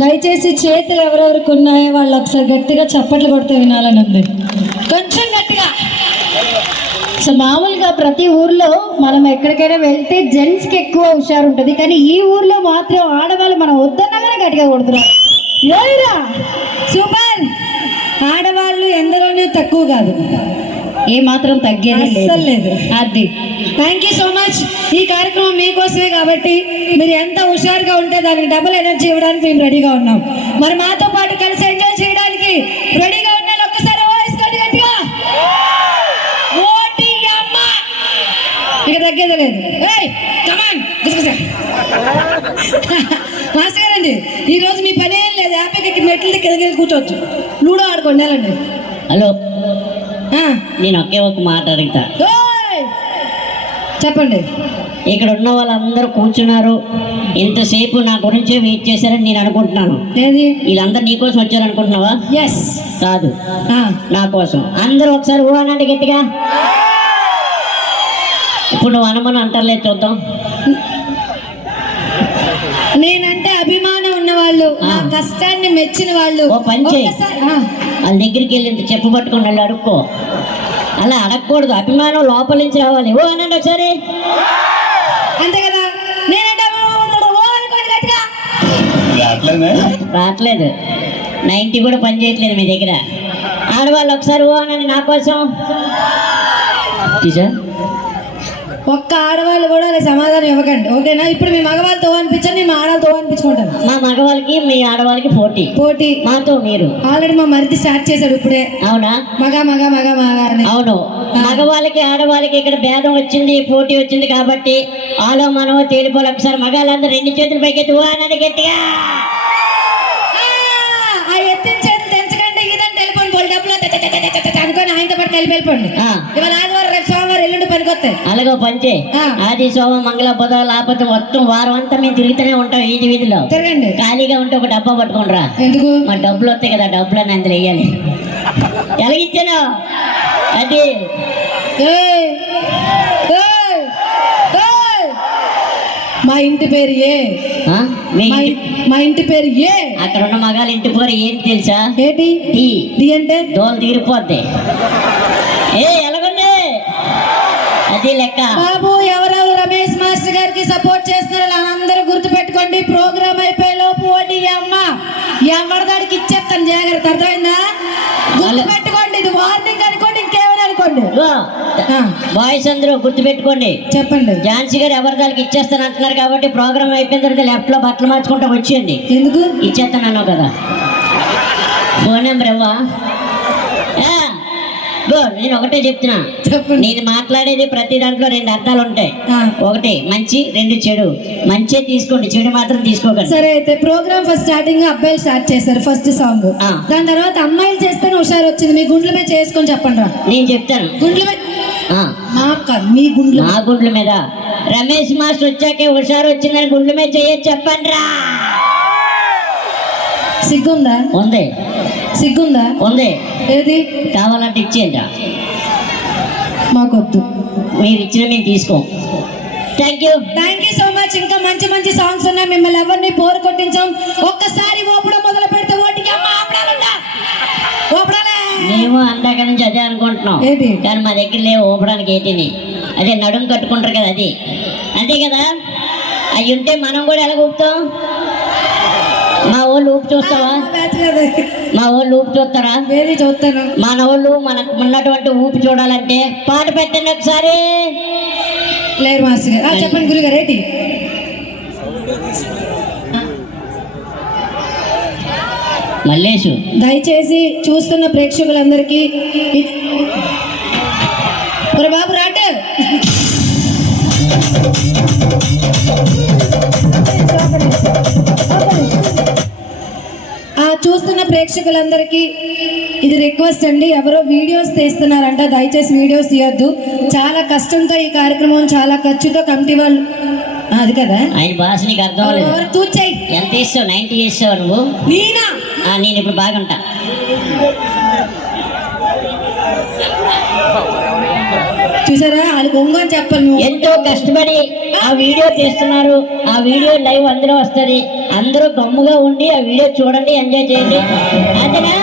దయచేసి చేతులు ఎవరెవరికి ఉన్నాయో వాళ్ళు ఒకసారి గట్టిగా చప్పట్లు కొడితే వినాలని ఉంది, కొంచెం గట్టిగా. సో మామూలుగా ప్రతి ఊర్లో మనం ఎక్కడికైనా వెళ్తే జెంట్స్కి ఎక్కువ హుషారు ఉంటుంది, కానీ ఈ ఊర్లో మాత్రం ఆడవాళ్ళు మనం వద్దన్నగానే గట్టిగా కొడుతున్నారు. సూపర్. ఆడవాళ్ళు ఎందరోనే తక్కువ కాదు, ఏ మాత్రం తగ్గేది లేదు. అది థ్యాంక్ యూ సో మచ్. ఈ కార్యక్రమం మీకోసమే కాబట్టి మీరు ఎంత హుషారుగా ఉంటే దానికి డబుల్ ఎనర్జీ ఇవ్వడానికి మేము రెడీగా ఉన్నాం. మరి మాతో పాటు కలిసి ఎంజాయ్ చేయడానికి రెడీగా ఉన్నాను. ఒక్కసారి వాయిస్కోండి గట్టిగా. ఓటి అమ్మ ఇక తగ్గేది లేదు. మాస్టర్ గారండి, ఈరోజు మీ పని ఏం లేదు, హ్యాపీగా మెట్ల దగ్గర కూర్చోవచ్చు, లూడో ఆడుకోండి. వెళ్ళండి. హలో, నేను ఒకే ఒక మాట అడుగుతా, చెప్పండి. ఇక్కడ ఉన్న వాళ్ళందరూ కూర్చున్నారు, ఇంతసేపు నా గురించే వెయిట్ చేశారని నేను అనుకుంటున్నాను. వీళ్ళందరూ నీ కోసం వచ్చారు అనుకుంటున్నావా? ఎస్. కాదు, నా కోసం. అందరూ ఒకసారి ఊ అనండి గట్టిగా. ఇప్పుడు నువ్వు అనమని అంటర్లేదు, చూద్దాం. నేనంటే అభిమానం ఉన్నవాళ్ళు, నా కష్టాన్ని మెచ్చిన వాళ్ళు. ఓ పని చేయి, వాళ్ళ దగ్గరికి వెళ్ళి చెప్పు పట్టుకుని వాళ్ళు అడుక్కో. అలా అడగకూడదు, అభిమానం లోపల నుంచి రావాలి. ఓ అనండి ఒకసారి. అంతే కదా. రావట్లేదు, 90 కూడా పని చేయట్లేదు మీ దగ్గర. ఆడవాళ్ళు ఒకసారి ఓ అనండి నా కోసం. ఒక్క ఆడవాళ్ళు కూడా సమాధానం ఇవ్వకండి, ఓకేనా? ఇప్పుడు మీ మగవాళ్ళతో అనిపించండి, మా ఆడవాళ్ళతో అనిపించుకుంటాను. మా మగవాళ్ళకి మీ ఆడవాళ్ళకి పోటీ పోటీ మాతో మీరు. ఆల్రెడీ మా మరిది స్టార్ట్ చేశాడు ఇప్పుడే. అవునా? మగ మగ మగ మగ. అవును, మగవాళ్ళకి ఆడవాళ్ళకి ఇక్కడ భేదం వచ్చింది, పోటీ వచ్చింది కాబట్టి ఆలో మనము తేలిపోవాలి. ఒకసారి మగాళ్ళందరూ 2 చేతులు పైకెత్తి అని గట్టిగా. ఆ ఎత్తిన చేతులు తెంచకండి, ఇదంటే వెళ్ళిపోండి, పోలి డబ్బులు అనుకోని ఆయనతో పాటు వెళ్ళిపోండి. ఇవాళ ఆదివారం, రేపు సోమవారం, ఎల్లుండి పనికొస్తాయి. అలాగో పంచే, ఆది సోమం మంగళ బుధవారం లేకపోతే మొత్తం వారం అంతా మేము తిరుగుతూనే ఉంటాం వీధి వీధిలో. తిరగండి. ఖాళీగా ఉంటే ఒక డబ్బా పట్టుకోండి రా. ఎందుకు? మా డబ్బులు వస్తాయి కదా, డబ్బులు అని అందులో వేయాలి. ఎలాగిచ్చాను అది. మా ఇంటి పేరు ఏ, మా ఇంటి పేరు ఏ. అక్కడ ఉన్న మగాళ్ళ ఇంటి పేరు ఏంటి తెలుసా? ఏంటి? డి అంటే దోలు తీరిపోద్ది. ఎలాగండి అది లెక్క. బాబు, ఎవరెవరు రమేష్ మాస్టర్ గారికి సపోర్ట్ చేస్తున్నారు అందరూ గుర్తు పెట్టుకోండి. ప్రోగ్రామ్ అయిపోయే లోపు ఓడి అమ్మ ఎవరిదాడికి ఇచ్చేస్తాను, జాగ్రత్త. అర్థమైందా? గుర్తు పెట్టుకోండి, ఇది వార్నింగ్ అనుకోండి, ఇంకేమైనా అనుకోండి. బాయ్స్ అందరూ గుర్తు పెట్టుకోండి. చెప్పండి. ఝాన్సీ గారు ఎవరిదానికి ఇచ్చేస్తాను అంటున్నారు కాబట్టి ప్రోగ్రామ్ అయిపోయిన తర్వాత లెఫ్ట్ లో బట్టలు మార్చుకుంటా వచ్చేయండి. ఎందుకు? ఇచ్చేస్తాను కదా. ఫోన్ నెంబర్ ఇవ్వా? నేను ఒకటే చెప్తున్నా, నేను మాట్లాడేది ప్రతి దాంట్లో 2 అర్థాలు ఉంటాయి. ఒకటి మంచి, 2 చెడు. మంచి తీసుకోండి, చెడు మాత్రం తీసుకోకండి. సరే, అయితే ప్రోగ్రామ్ ఫస్ట్ స్టార్టింగ్ అబ్బాయిలు స్టార్ట్ చేశారు, ఫస్ట్ సాంగ్. దాని తర్వాత అమ్మాయిలు చేస్తేనే హుషారు వచ్చింది. మీ గుండ్ల మీద చేసుకొని చెప్పండి రా. నేను చెప్తాను. గుండ్ల మీద మీ గుండ్లు, మా గుండ్ల మీద. రమేష్ మాస్టర్ వచ్చాకే హుషారు వచ్చిందని గుండ్ల మీద చేయొచ్చు, చెప్పండి రా. సిగ్గుందా? ఉంది. సిగ్గుందా? ఉంది. ఏది కావాలంటే ఇచ్చేయండి. మాకొద్దు, మీరు ఇచ్చిన మేము తీసుకో. Thank you so much. ఇంకా మంచి మంచి సాంగ్స్ ఉన్నాయి, మిమ్మల్ని ఎవరిని బోర్ కొట్టించాం. ఒక్కసారి ఓపడం మొదలు పెడితే ఓటికి అమ్మ మేము అందాక నుంచి అదే అనుకుంటున్నాం, కానీ మా దగ్గర లేవు ఓపడానికి. ఏంటిని అదే నడుము కట్టుకుంటారు కదా, అది అంతే కదా. అవి ఉంటే మనం కూడా ఎలా ఊపుతాం? మా వాళ్ళు ఊపి చూస్తావా? మా వాళ్ళు ఊపి చూస్తారా? చూస్తాను. మన వాళ్ళు మనకు ఉన్నటువంటి ఊపి చూడాలంటే పాట పెట్టండి ఒకసారి. లేరు మాస్టర్ గారు. చెప్పండి గురుగారు. ఏంటి? మల్లేషు, దయచేసి చూస్తున్న ప్రేక్షకులందరికీ బాబు రాట చూస్తున్న ప్రేక్షకులందరికీ ఇది రిక్వెస్ట్ అండి. ఎవరో వీడియోస్ తీస్తున్నారంట, దయచేసి వీడియోస్ తీయొద్దు. చాలా కష్టంతో ఈ కార్యక్రమం, చాలా ఖర్చుతో కమిటీ వాళ్ళు. అది కదా ఆయన భాష నీకు అర్థం అవ్వలేదు. తూచాయి. ఎంత ఇస్తావు? 90 ఇస్తావు నువ్వు? నేనా? నేను ఇప్పుడు బాగుంటా. చూసారా వాళ్ళకి ఒంగని చెప్పాలి నువ్వు. ఎంతో కష్టపడి ఆ వీడియో తీస్తున్నారు. ఆ వీడియో లైవ్ అందులో వస్తుంది. అందరూ గమ్ముగా ఉండి ఆ వీడియో చూడండి, ఎంజాయ్ చేయండి. అంతేనా?